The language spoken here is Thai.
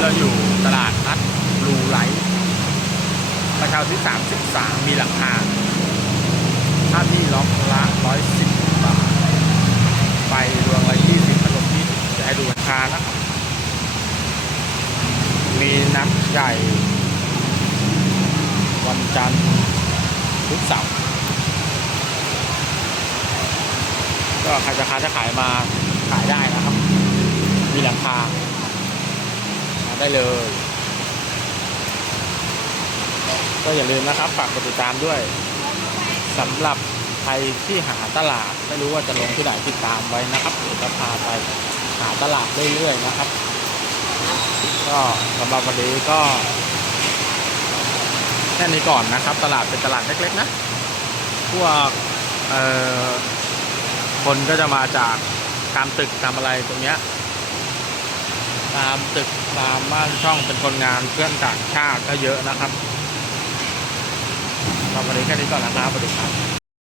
เราอยู่ตลาดนัดบลูไลท์ประชาที่33 มีหลังคาค่าที่ล็อกละ 110 บาท ไฟดวงละ20พัดลม20จะให้ดูราคานะครับ มีนัดใหญ่ วันจันทร์พุธเสาร์ก็ใครจะค้าจะขายมาขายได้นะครับ ได้เลย ก็อย่าลืมนะครับฝากกดติดตามด้วยสำหรับใครที่หาตลาด ไม่รู้ว่าจะลงที่ไหนติดตามไว้นะครับเดี๋ยวจะพาไปหาตลาดเรื่อยๆนะครับ ก็สำหรับวันนี้ก็แค่นี้ก่อนนะครับ ตลาดเป็นตลาดเล็กๆนะพวกเอ่อคนก็จะมาจากตามตึกตามอะไรตรงเนี้ย ตามตึกตามบ้านช่องเป็นคนงานเพื่อนต่างชาติก็เยอะนะครับสำหรับวันนี้แค่นี้ก่อนนะครับสวัสดีครับ